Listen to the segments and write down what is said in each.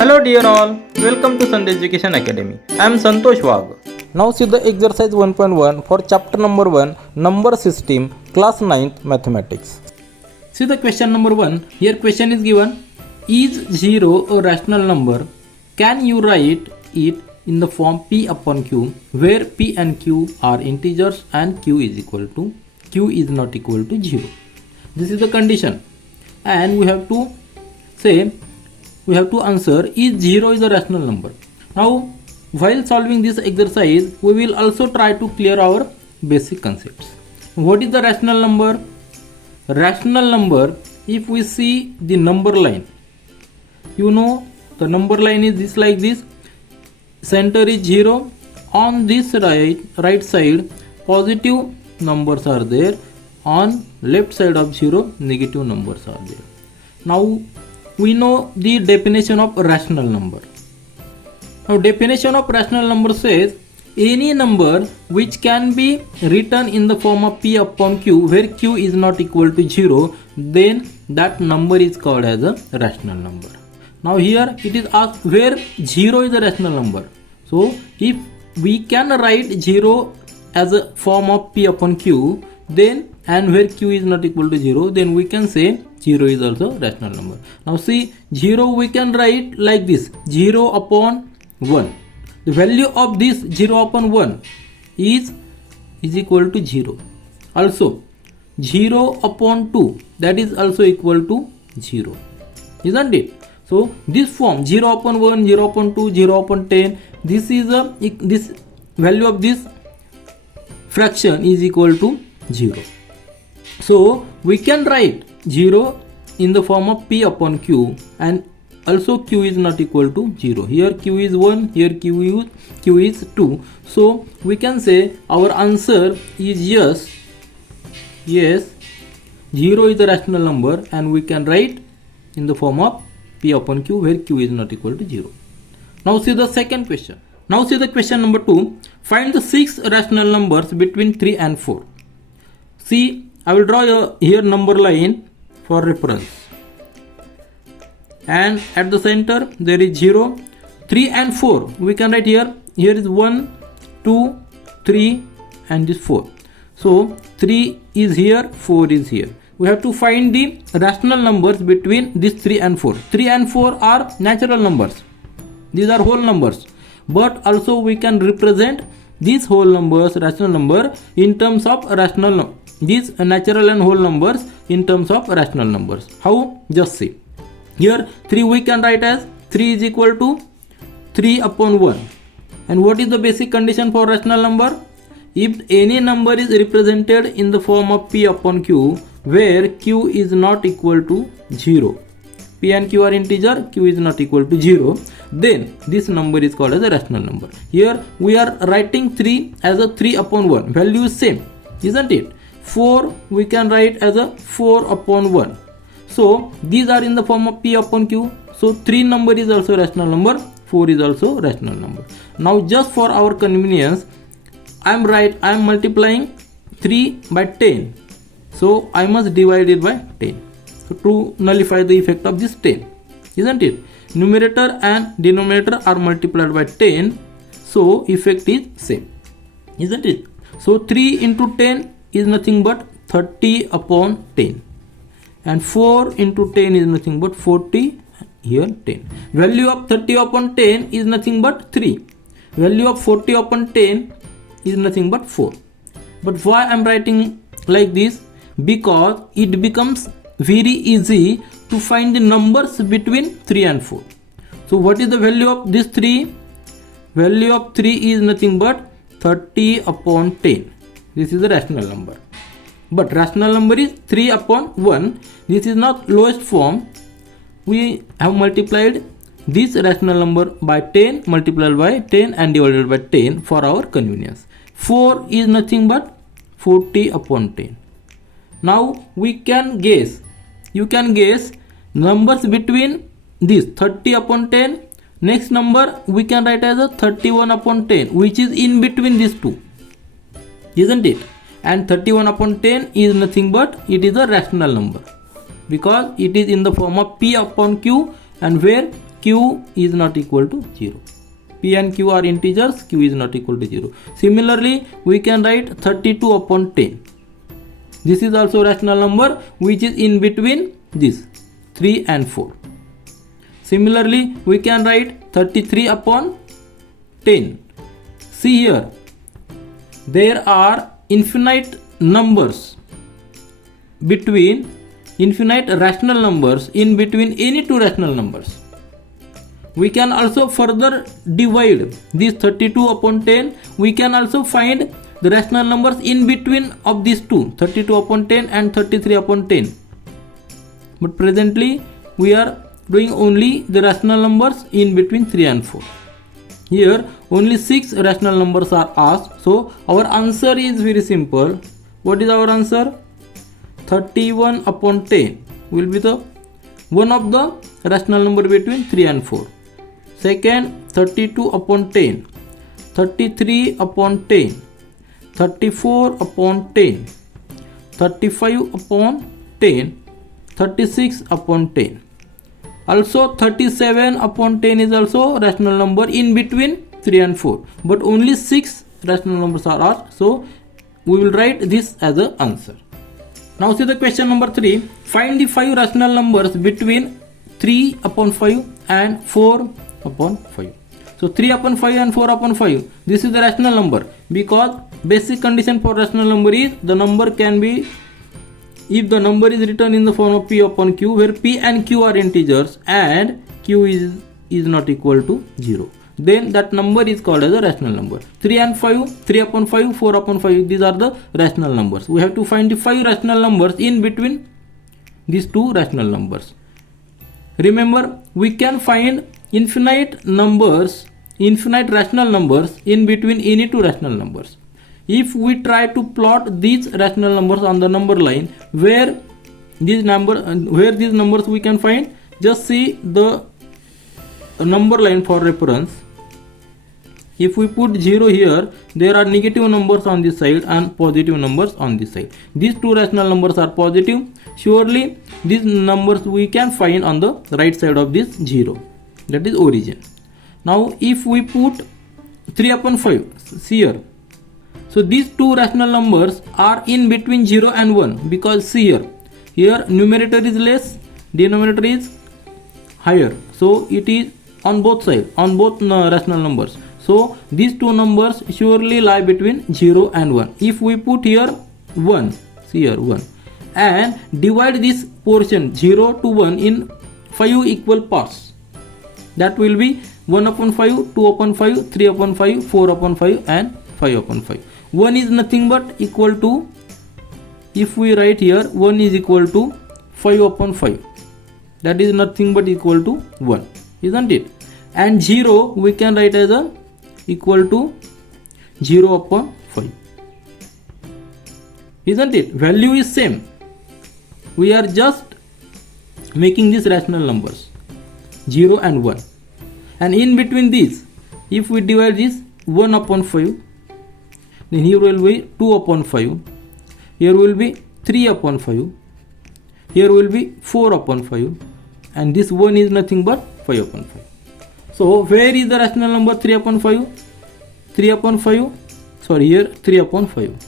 Hello dear all, welcome to Sandhya Education Academy. I am Santosh Wag. Now see the exercise 1.1 for chapter number 1, number system, class 9th mathematics. See the question number 1. Here question is given, is 0 a rational number? Can you write it in the form p upon q, where p and q are integers and q is not equal to 0. This is the condition, and we have to answer is 0 is a rational number. Now while solving this exercise, we will also try to clear our basic concepts. What is the rational number? Rational number, if we see the number line, you know the number line is this, like this. Center is 0. On this right side, positive numbers are there. On left side of 0, negative numbers are there. Now we know the definition of rational number. Now definition of rational number says any number which can be written in the form of p upon q, where q is not equal to 0, then that number is called as a rational number. Now here it is asked where 0 is a rational number. So if we can write 0 as a form of p upon q, then and where q is not equal to 0, then we can say 0 is also rational number. Now see, 0 we can write like this, 0 upon 1. The value of this 0 upon 1 is equal to 0. Also 0 upon 2, that is also equal to 0, isn't it? So this form 0 upon 1, 0 upon 2, 0 upon 10, this value of this fraction is equal to 0. So we can write 0 in the form of p upon q, and also q is not equal to 0. Here q is 1, here q is 2. So we can say our answer is yes, 0 is a rational number, and we can write in the form of p upon q, where q is not equal to 0. Now see the second question. Now see the question number 2. Find the 6 rational numbers between 3 and 4. See, I will draw here number line for reference, and at the center there is 0, 3 and 4. We can write here is 1, 2, 3 and this 4. So 3 is here, 4 is here. We have to find the rational numbers between these 3 and 4. 3 and 4 are natural numbers. These are whole numbers. But also we can represent these whole numbers, rational number, in terms of these natural and whole numbers in terms of rational numbers. How? Just see. Here 3 we can write as 3 is equal to 3 upon 1. And what is the basic condition for rational number? If any number is represented in the form of p upon q, where q is not equal to 0, p and q are integer, q is not equal to 0, then this number is called as a rational number. Here we are writing 3 as a 3 upon 1. Value is same, isn't it? 4 we can write as a 4 upon 1. So these are in the form of p upon q. So 3 number is also rational number, 4 is also rational number. Now just for our convenience, I am multiplying 3 by 10. So I must divide it by 10. So to nullify the effect of this 10, isn't it? Numerator and denominator are multiplied by 10. So effect is same, isn't it? So 3 into 10 is nothing but 30 upon 10, and 4 into 10 is nothing but 40, here 10. Value of 30 upon 10 is nothing but 3. Value of 40 upon 10 is nothing but 4. But why I am writing like this? Because it becomes very easy to find the numbers between 3 and 4. So what is the value of this 3? Value of 3 is nothing but 30 upon 10. This is the rational number. But rational number is 3 upon 1. This is not lowest form. We have multiplied this rational number by 10, multiplied by 10 and divided by 10 for our convenience. 4 is nothing but 40 upon 10. Now we can guess, you can guess numbers between this 30 upon 10. Next number we can write as a 31 upon 10, which is in between these two, isn't it? And 31 upon 10 is nothing but it is a rational number, because it is in the form of p upon q, and where q is not equal to 0. P and q are integers, q is not equal to 0. Similarly, we can write 32 upon 10. This is also rational number which is in between this 3 and 4. Similarly, we can write 33 upon 10. See here, there are infinite numbers between infinite rational numbers in between any two rational numbers. We can also further divide this 32 upon 10. We can also find the rational numbers in between of these two, 32 upon 10 and 33 upon 10. But presently we are doing only the rational numbers in between 3 and 4. Here only 6 rational numbers are asked. So our answer is very simple. What is our answer? 31 upon 10 will be the one of the rational number between 3 and 4. Second, 32 upon 10, 33 upon 10, 34 upon 10, 35 upon 10, 36 upon 10. Also 37 upon 10 is also rational number in between 3 and 4. But only 6 rational numbers are asked. So we will write this as an answer. Now see the question number 3. Find the 5 rational numbers between 3 upon 5 and 4 upon 5. So 3 upon 5 and 4 upon 5. This is the rational number, because basic condition for rational number is the number can be, if the number is written in the form of p upon q, where p and q are integers and q is not equal to 0, then that number is called as a rational number. 3 and 5, 3 upon 5, 4 upon 5, these are the rational numbers. We have to find the 5 rational numbers in between these two rational numbers. Remember, we can find infinite rational numbers in between any two rational numbers. If we try to plot these rational numbers on the number line, where these numbers we can find, just see the number line for reference. If we put 0 here, there are negative numbers on this side and positive numbers on this side. These two rational numbers are positive. Surely these numbers we can find on the right side of this 0, that is origin. Now if we put 3 upon 5, see here. So these two rational numbers are in between 0 and 1, because see here numerator is less, denominator is higher. So it is on both sides, on both rational numbers. So these two numbers surely lie between 0 and 1. If we put here 1, see here 1, and divide this portion 0 to 1 in 5 equal parts, that will be 1 upon 5, 2 upon 5, 3 upon 5, 4 upon 5 and 5 upon 5. 1 is nothing but equal to, if we write here 1 is equal to 5 upon 5, that is nothing but equal to 1, isn't it? And 0 we can write as a equal to 0 upon 5, isn't it? Value is same. We are just making these rational numbers 0 and 1, and in between these, if we divide this 1 upon 5, then here will be 2 upon 5, here will be 3 upon 5, here will be 4 upon 5, and this 1 is nothing but 5 upon 5. So where is the rational number 3 upon 5? 3 upon 5, sorry, here 3 upon 5.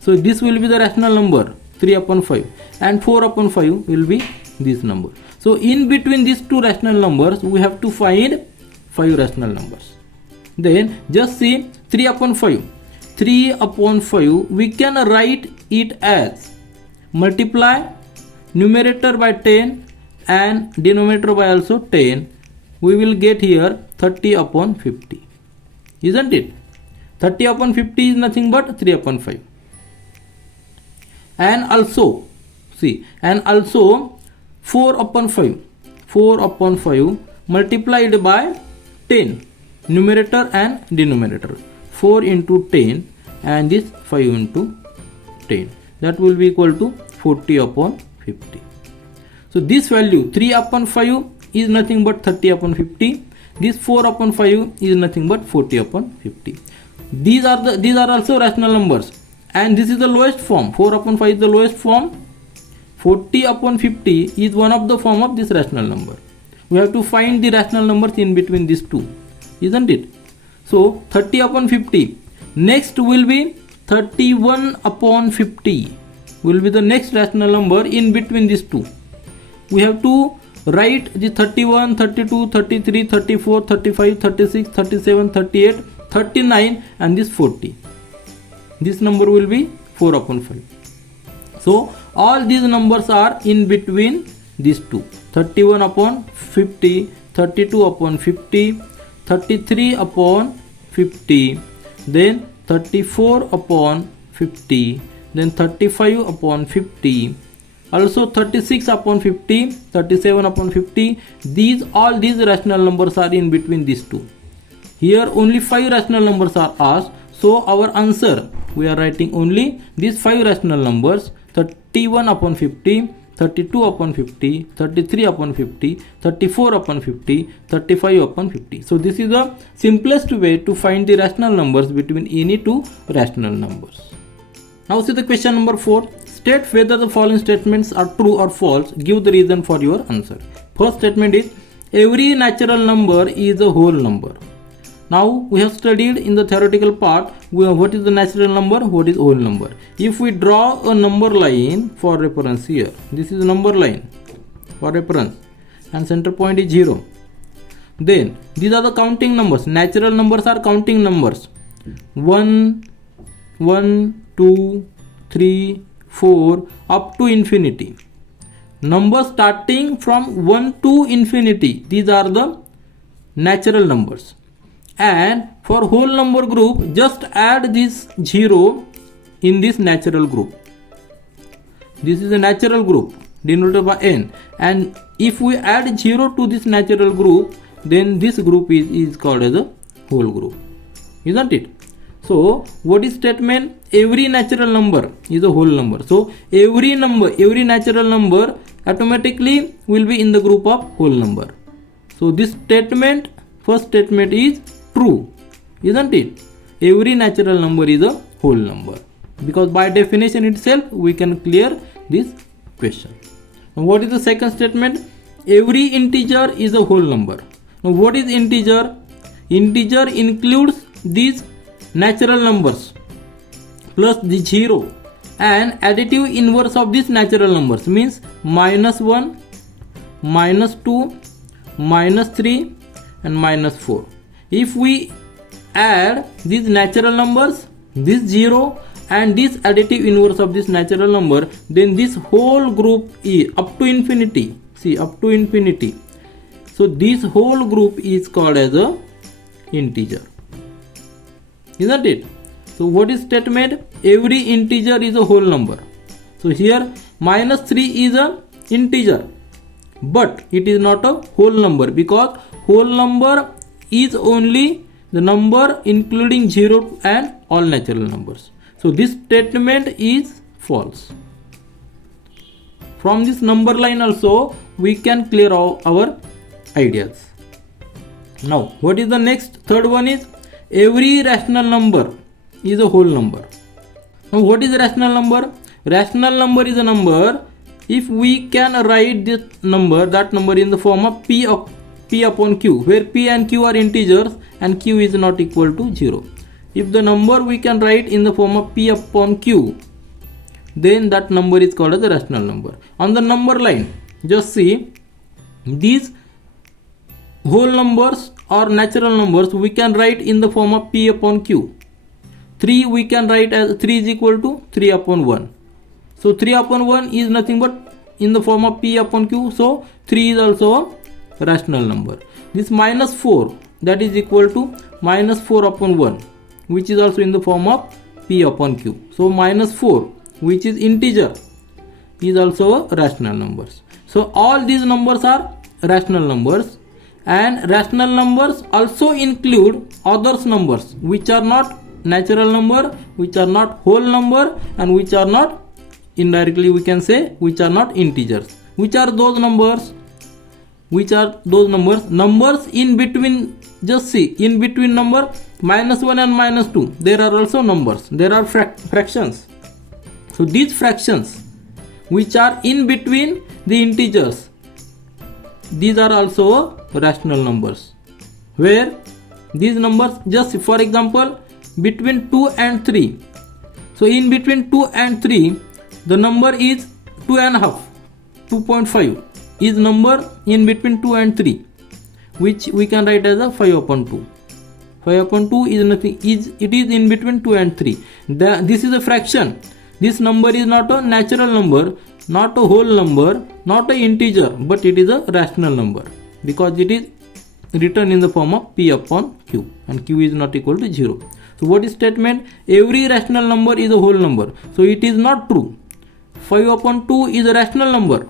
So this will be the rational number 3 upon 5, and 4 upon 5 will be this number. So in between these two rational numbers we have to find 5 rational numbers. Then just see 3 upon 5. 3 upon 5 we can write it as multiply numerator by 10 and denominator by also 10. We will get here 30 upon 50, isn't it? 30 upon 50 is nothing but 3 upon 5. And also see, and also 4 upon 5, 4 upon 5 multiplied by 10, numerator and denominator, 4 into 10 and this 5 into 10, that will be equal to 40 upon 50. So this value 3 upon 5 is nothing but 30 upon 50. This 4 upon 5 is nothing but 40 upon 50. These are also rational numbers, and this is the lowest form. 4 upon 5 is the lowest form. 40 upon 50 is one of the form of this rational number. we have to find the rational numbers in between these two, isn't it? So 30 upon 50. Next will be 31 upon 50 will be the next rational number in between these two. We have to write the 31, 32, 33, 34, 35, 36, 37, 38, 39 and this 40. This number will be 4 upon 5. So all these numbers are in between these two. 31 upon 50, 32 upon 50, 33 upon 50, then 34 upon 50, then 35 upon 50, also 36 upon 50, 37 upon 50. All these rational numbers are in between these two. Here only 5 rational numbers are asked, so our answer we are writing only these 5 rational numbers: 31 upon 50, 32 upon 50, 33 upon 50, 34 upon 50, 35 upon 50. So this is the simplest way to find the rational numbers between any two rational numbers. Now see the question number 4. State whether the following statements are true or false. Give the reason for your answer. First statement is every natural number is a whole number. Now we have studied in the theoretical part what is the natural number, what is whole number. If we draw a number line for reference here, this is a number line for reference and center point is 0. Then these are the counting numbers. Natural numbers are counting numbers. 1, 2, 3, 4 up to infinity. Numbers starting from 1 to infinity, these are the natural numbers. And for whole number group, just add this 0 in this natural group. This is a natural group denoted by n, and if we add 0 to this natural group, then this group is called as a whole group, isn't it? So what is statement? Every natural number is a whole number. So every natural number automatically will be in the group of whole number. So this statement, first statement is true, isn't it? Every natural number is a whole number, because by definition itself we can clear this question. Now what is the second statement? Every integer is a whole number. Now what is integer? Integer includes these natural numbers plus the 0 and additive inverse of these natural numbers, means -1, -2, -3 and -4. If we add these natural numbers, this 0 and this additive inverse of this natural number, then this whole group is up to infinity. See, up to infinity. So this whole group is called as a integer, isn't it? So what is statement? Every integer is a whole number. So here -3 is a integer, but it is not a whole number, because whole number is only the number including 0 and all natural numbers. So this statement is false. From this number line also we can clear our ideas. Now what is the next? Third one is every rational number is a whole number. Now what is a rational number? Rational number is a number if we can write this number, that number in the form of p upon q, where p and q are integers and q is not equal to 0. If the number we can write in the form of p upon q, then that number is called as a rational number. On the number line, just see these whole numbers or natural numbers we can write in the form of p upon q. 3 we can write as 3 is equal to 3 upon 1. So 3 upon 1 is nothing but in the form of p upon q. So 3 is also a rational number. This -4, that is equal to -4 upon 1, which is also in the form of p upon q. So -4, which is integer, is also a rational numbers. So all these numbers are rational numbers, and rational numbers also include others numbers which are not natural number, which are not whole number, and which are not, indirectly we can say, which are not integers. Which are those numbers? Which are those numbers? Numbers in between, just see, in between number -1 and -2, there are also numbers, there are fractions. So these fractions which are in between the integers, these are also rational numbers, where these numbers, just for example, between 2 and 3. So in between 2 and 3, the number is 2.5, 2.5 is number in between 2 and 3, which we can write as a 5 upon 2. 5 upon 2 is nothing, it is in between 2 and 3. This is a fraction. This number is not a natural number, not a whole number, not an integer, but it is a rational number because it is written in the form of p upon q, and q is not equal to 0. So what is statement? Every rational number is a whole number. So it is not true. 5 upon 2 is a rational number,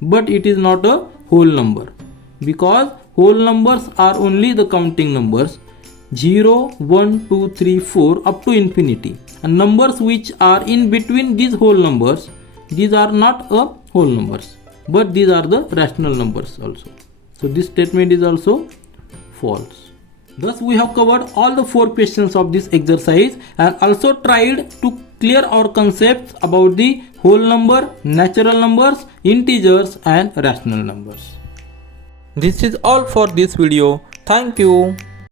but it is not a whole number, because whole numbers are only the counting numbers 0, 1, 2, 3, 4 up to infinity, and numbers which are in between these whole numbers, these are not a whole numbers, but these are the rational numbers also. So this statement is also false. Thus we have covered all the 4 questions of this exercise and also tried to clear our concepts about the whole number, natural numbers, integers and rational numbers. This is all for this video. Thank you.